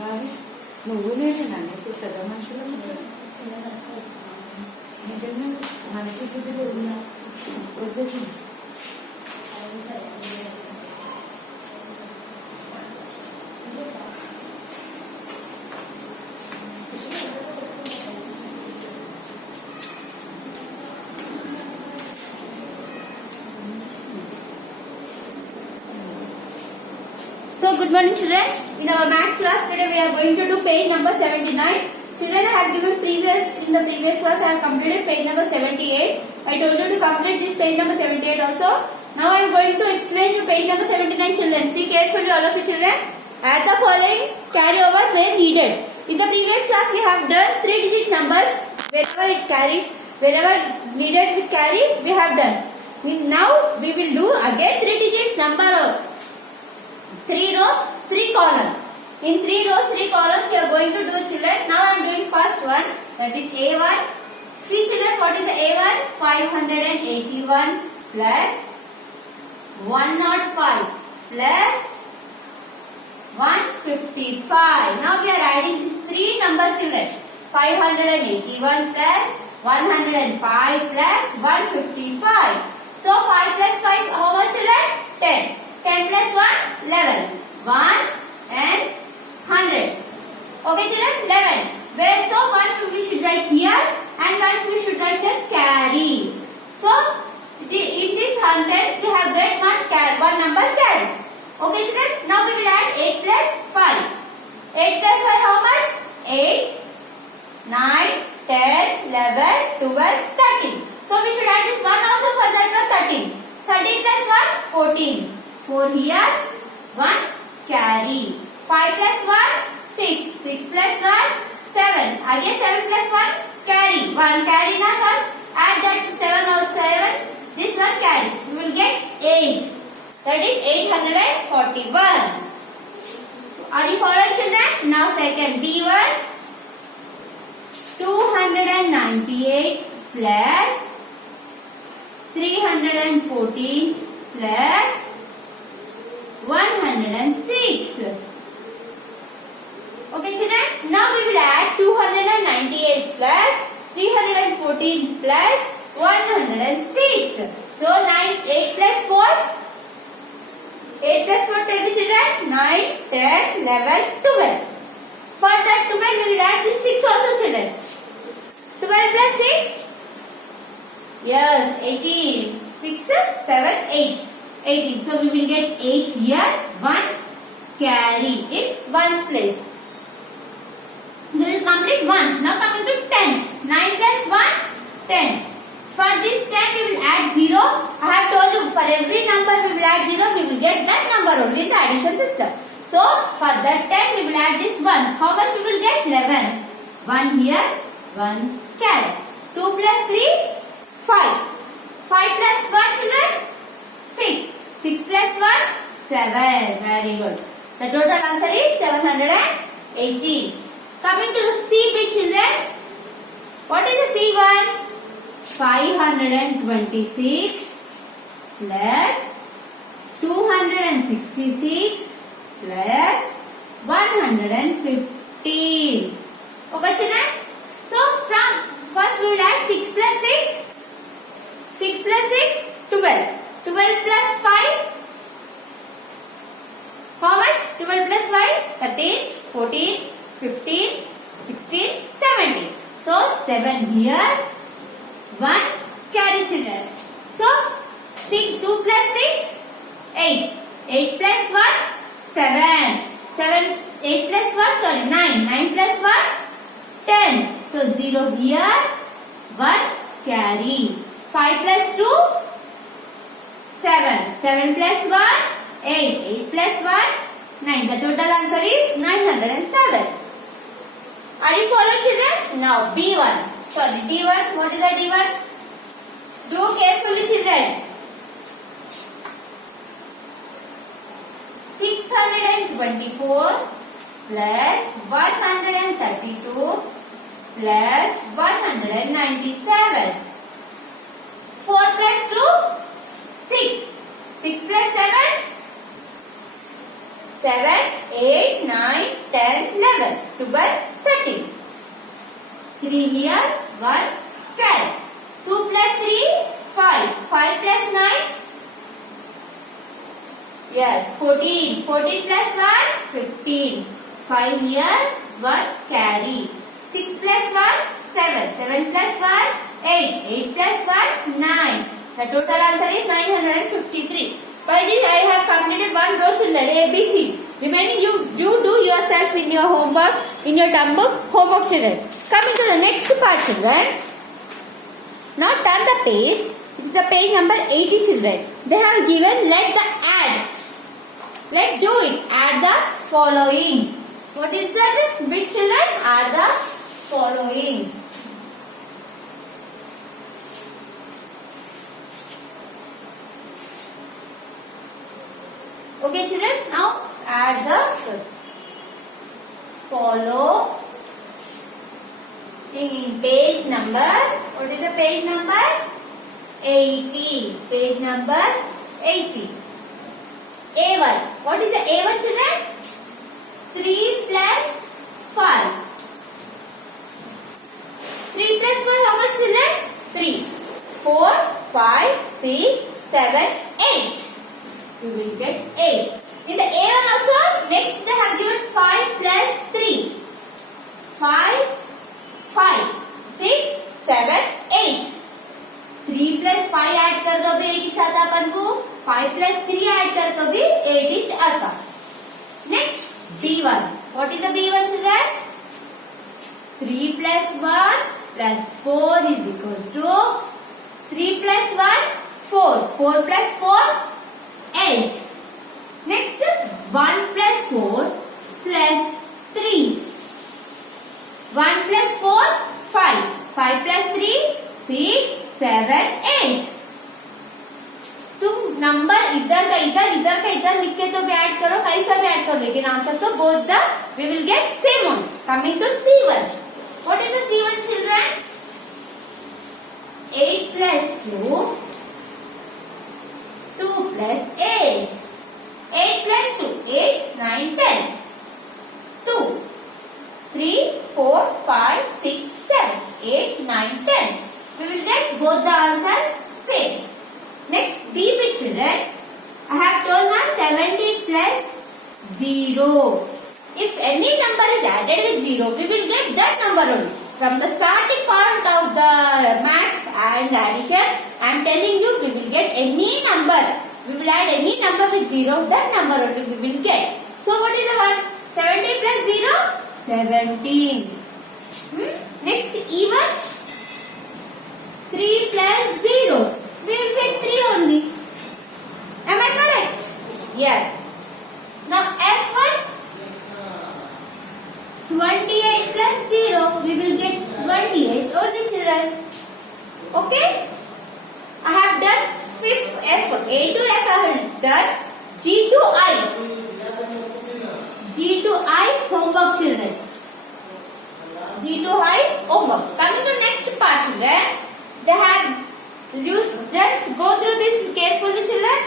బావి నువ్వు నేను నన్ను పెద్ద మనుషులు నిజంగా మనకి బుద్ధి వచ్చేసింది. So good morning children. In our math class today we are going to do page number 79. Children, I have given in the previous class I have completed page number 78. I told you to complete this page number 78 also. Now I am going to explain you page number 79 children. See carefully all of you children. Add the following carry over where needed. In the previous class we have done 3 digit numbers wherever needed with carry we have done. Now we will do again 3 digits number. 3 rows, 3 columns. In 3 rows, 3 columns we are going to do children. Now I am doing first one, that is A1. See children, what is the A1? 581 plus 105 plus 155. Now we are adding these 3 numbers children. 581 plus 105 plus 155. So 5 plus 5, how much children? 10. 10 plus 1, 11. 1 and 100. Okay children, 11. Where so 1 we should write here and 1 we should write the carry. So in this 100 we have get one number carry. Okay children, now we will add 8 plus 5. 8 plus 5 how much? 8, 9, 10, 11, 12, 13. So we should add this 1 also for that one 13. 13 plus 1, 14. 4 here, 1 carry. 5 plus 1, 6. 6 plus 1, 7. Again 7 plus 1, carry. 1 carry now come. Add that 7 or 7. This one carry. We will get 8. That is 841. Are you following children? Now second B1. 298 plus 314 plus 106. Okay children, now we will add 298 plus 314 plus 106. So 8 plus 4. 8 plus 4 tell me children. 9, 10, 11, 12. For that 12 we will add this 6 also children. 12 plus 6. Yes, 18. 6, 7, 8. 18. So we will get 8 here. 1 carry in 1's place. We will complete 1. Now coming to 10. 9 plus 1, 10. For this 10 we will add 0. I have told you for every number we will add 0. We will get that number only in the addition system. So for that 10 we will add this 1. How much we will get? 11. 1 here. 1 carry. 2 plus 3, 5. 5 plus 1 children? 6. 6 plus 1, 7. Very good. The total answer is 780. Coming to the C bit children. What is the C1? 526 plus 266 plus 115. Okay children? So from first we will add 6 plus 6. 6 plus 6, 12. 12 plus 5. How much? 12 plus 5, 13, 14, 15, 16, 17. So 7 here. 1 carry children. So 2 plus 6, 8. 8 plus 1, 7. 8 plus 1, sorry, 9. 9 plus 1, 10. So 0 here. 1 carry. 5 plus 2, 7. 7 plus 1, 8. 8 plus 1, 9. The total answer is 907. Are you following children? Now B1. Sorry, D1. What is the D1? Do carefully children. 624 plus 132 plus 197. 4 plus 2, 6. 6 plus 7, 7, 8, 9, 10, 11, 12, 13. 3 here, 1 carry. 2 plus 3, 5. 5 plus 9, yes, 14. 14 plus 1, 15. 5 here, 1 carry. 6 plus 1, 7. 7 plus 1, 8. 8 plus 1, 9. The total answer is 953. By this I have completed one row children, ABC. Remaining you do yourself in your homework, in your term book, homework children. Coming to the next part children. Now turn the page. It is the page number 80 children. They have given let the add. Let's do it. Add the following. What is that bit children? Add the following. Okay children, now add the follow in page number. What is the page number? 80. Page number 80. A1. What is the A1 children? 3 plus 5. 3 plus 5 how much children? 3. 4, 5, 6, 7, 8. We will get 8. In the A1 also, next they have given 5 plus 3. 5, 5, 6, 7, 8. 3 plus 5 add कर दो भी 8 ही आता अपन को. 5 plus 3 add कर दो भी 8 ही आता. Next B1. What is the B1 children? 3 plus 1 plus 4 is equals to 3 plus 1 4. 4 plus 4 8. Next 1 plus 4 plus 3. 1 plus 4 5. 5 plus 3 6 7 8. तुम नंबर इधर का इधर लिख के तो भी ऐड करो, कैसा भी ऐड करो, लेकिन आंसर तो both the we will get same one. Coming to C1. What is the C1 children? 8 plus 2 2 plus 8. 8 plus 2. 8, 9, 10. 2. 3, 4, 5, 6, 7. 8, 9, 10. We will get both the answer same. Next D bit children. I have told now 70 plus 0. If any number is added with 0, we will get that number only. From the starting part of the maths and addition, I am telling you we will get any number. We will add any number with 0, that number only we will get. So what is the one? 70 plus 0? 17. Next E1? 3 plus 0. We will get 3 only. Am I correct? Yes. Now F1? 28 plus 0. We will get 28 only children. Okay? I have done fifth F. A to F I have done. G to I. G to I homework children. G to I homework. Coming to next part children. They have used, just go through this carefully children.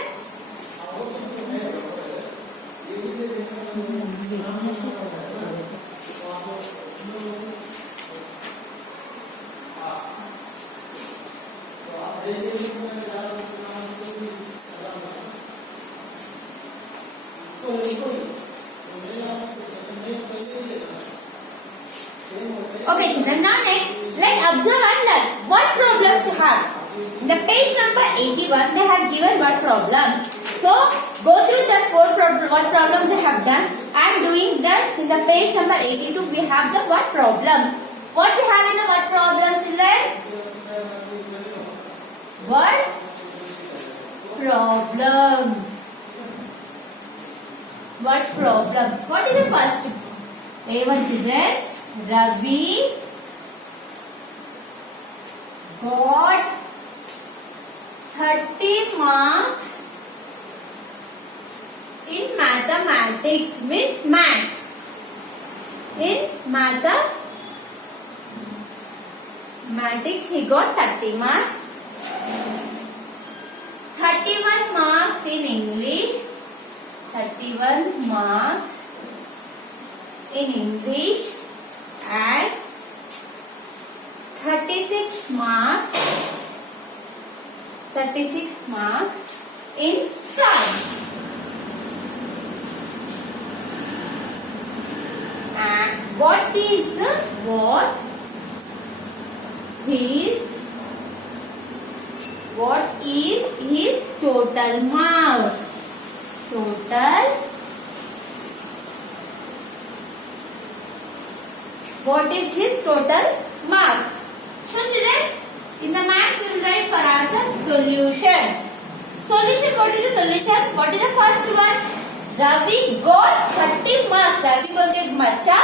Okay children, now next let observe and learn what problems you have. In the page number 81 they have given what problems. So go through that what problems they have done. I am doing that. In the page number 82 we have the what problems. What we have in the what problems children? What problems? What problems? What is the first? A1 children. Ravi got 30 marks in mathematics, means maths. In mathematics he got 30 marks. 31 marks in English 31 marks in English and 36 marks in science. And what is his total marks? What is his total marks? So children, in the maths we will write for answer solution. Solution, what is the solution? What is the first one? Ravi got 30 marks. Ravi को एक बच्चा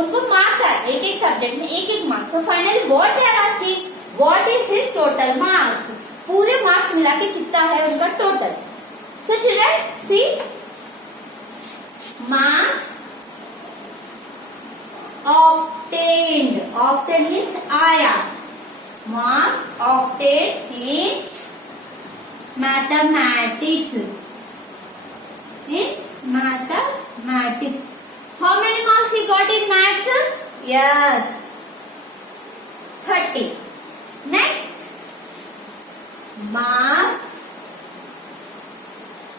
उनको marks है एक subject में एक marks. So finally what they are asking? What is his total marks? पूरे marks मिला के कितना है उनका total? So children, see marks obtained. Obtained means आया. Marks obtained in mathematics. How many marks he got in maths? Yes, 30. Next, marks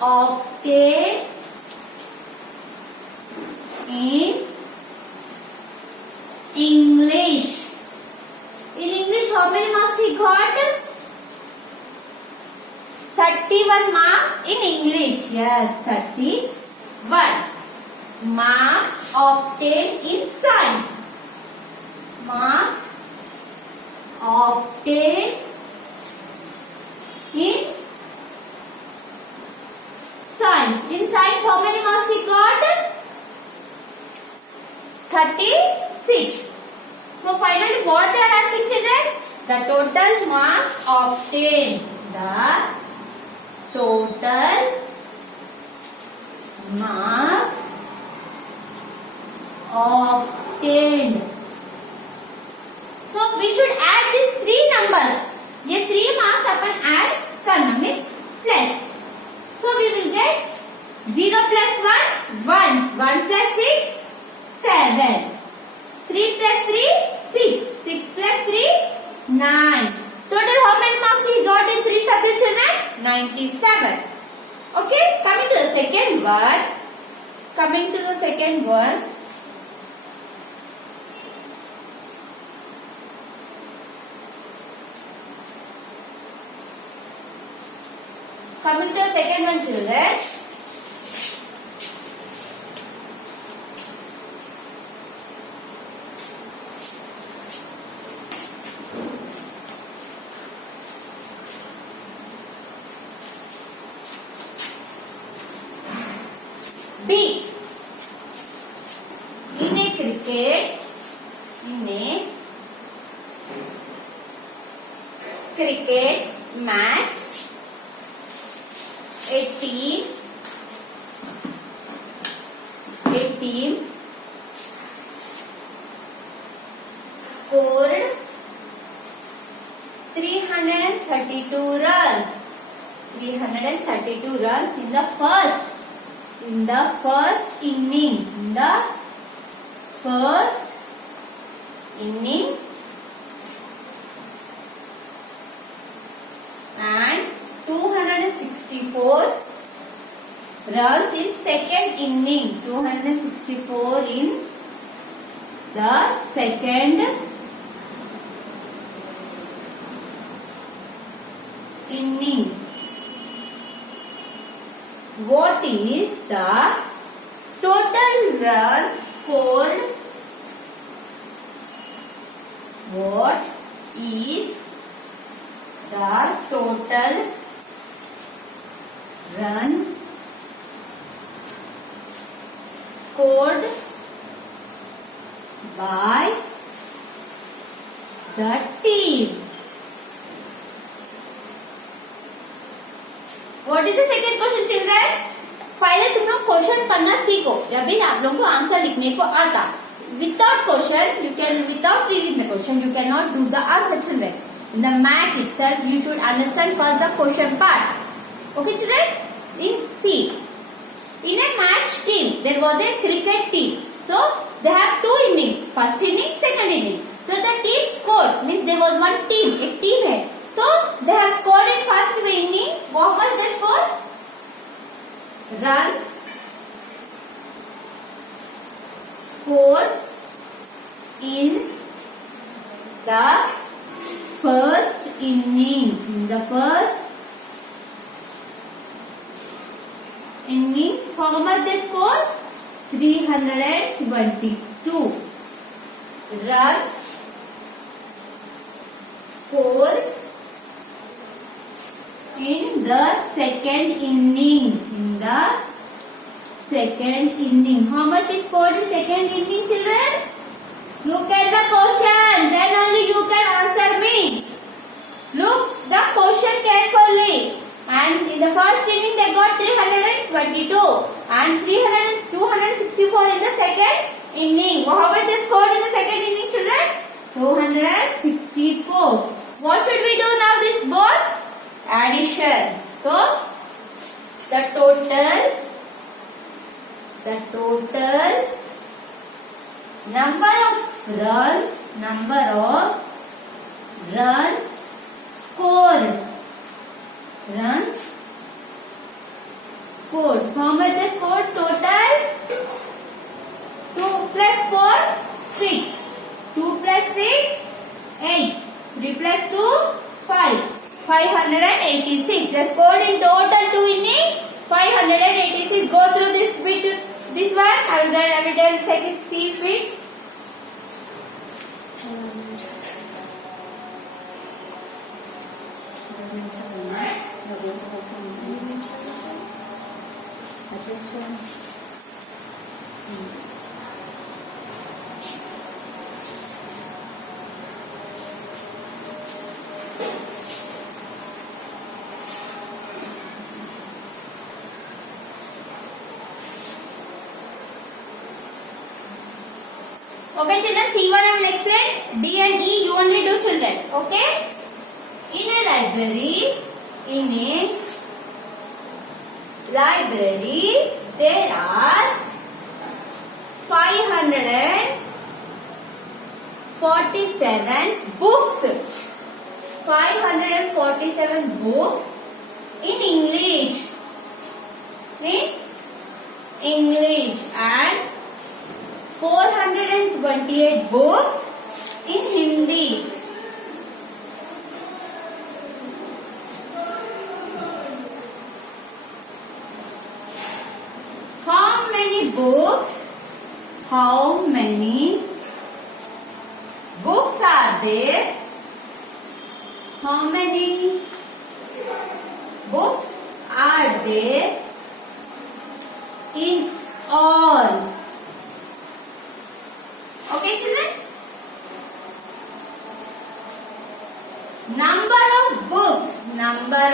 obtained in English. In English, how many marks he got? 31 marks in English. Yes, 31. Marks obtained in science. Marks obtained in science. In science, how many marks he got? 36. So finally, what they are asking children? The total marks obtained. The total marks obtained. So we should add these three numbers. ये 3 marks अपन add करना means plus. So we will get 0 plus 1, 1. 1 plus 6, 7. 3 plus 3, 6. 6 plus 3, 9. Total how many marks he got in 3 subjects children? 97. Okay, coming to the second one. Coming to the second one children. B. In a cricket match, a team scored 332 runs. 332 runs in the first inning. And 264 runs in second inning. 264 in the second inning. What is the total runs scored? What is the total run scored by the team? What is the second question children? पहले तुम लोग question पढ़ना सीखो जब भी आप लोगों को आंसर लिखने को आता. Without reading the question, you cannot do the answer children. In the maths itself, you should understand first the question part. Okay children? In C. In a match team, there was a cricket team. So they have two innings, first inning, second inning. So the team scored, means there was one team, a team है. So they have scored in first inning. What was the score? Runs scored in the first inning. In the first inning, how much they scored? 322 runs scored in the second inning. In the second inning, how much is scored in second inning, children? Look at the question, then only you can answer me. Look the question carefully. And in the first inning they got 322 and 264 in the second inning. How much they scored in the second inning, children? 264. What should we do now? This both addition. So the total number of runs scored. Runs scored. How much they scored total? 2 plus 4, 6. 2 plus 6, 8. 3 plus 2, 5. 586. They scored in total 2 innings. 586. Go through this bit. This one. I will tell second see which. Okay, children, C1 I will explain. D and E you only do, children. Okay? In a library, there are 547 books. 547 books in English. And 428 books in Hindi. How many books are there? How many books are there in all? Okay, children? Number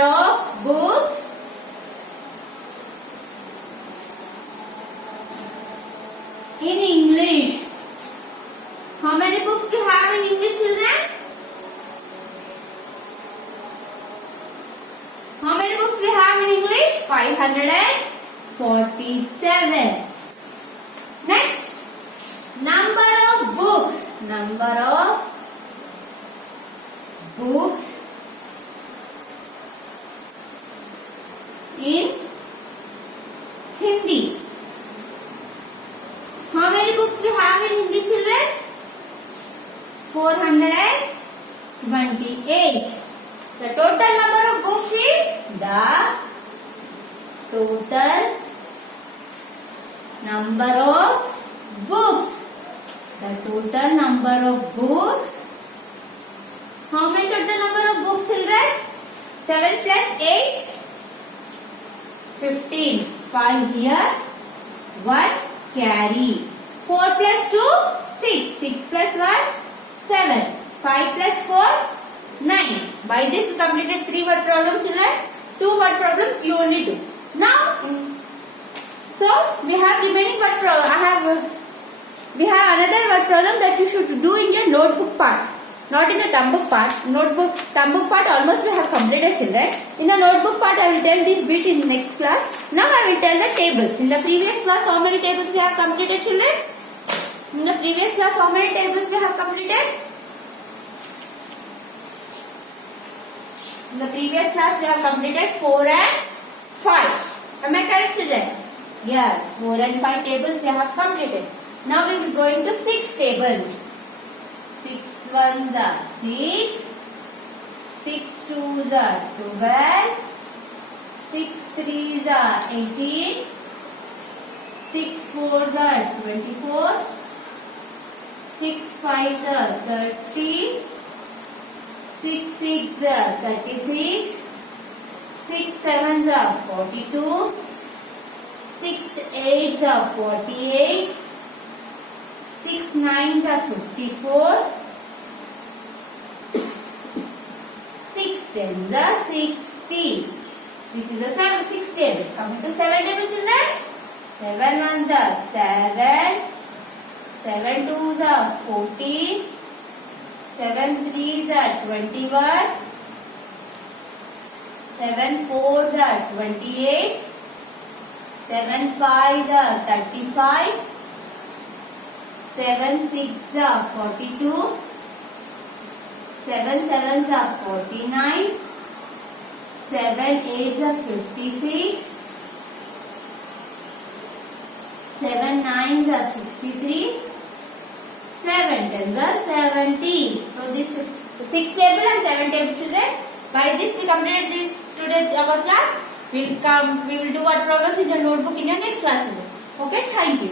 of books in English. How many books do you have in English, children? How many books we have in English? 547. Next, number of books in Hindi. How many books we have in Hindi, children? 428. The total number of books is the total number of books. How many total number of books, children? 7 plus 8, 15. 5 here, 1 carry. 4 plus 2, 6. 6 plus 1, 7. 5 plus 4, 9. By this we completed 3 word problems, children. 2 word problems you only do. Now, so we have remaining word problem. We have another word problem that you should do in your notebook part. not in the thumb book part. Thumb book part almost we have completed, children. In the notebook part, I will tell this bit in next class. Now I will tell the tables. In the previous class, how many tables we have completed, children? In the previous class, how many tables we have completed? In the previous class, we have completed 4 and 5. Am I correct, children? Yes, 4 and 5 tables we have completed. Now we will go into 6 tables. 6 ones are 6, 6 twos are 12, 6 threes are 18, 6 fours are 24, 6 fives are 30, 6 sixes are 36, 6 sevens are 42, 6 eights are 48, 6 nines are 54, 6 tens are 60. This is the 6 table. Coming to 7 table, children. 7 ones are 7, 7 twos are 14, 7 threes are 21, 7 fours are 28, 7 fives are 35, 7 sixes are 42, 7 sevens are 49, 7 eights are 56, 7 nines are 63, 7 tens are 70. So this 6 table and 7 table, children. By this we completed this today's our class. We will do our problems in the notebook in your next class. Okay, thank you.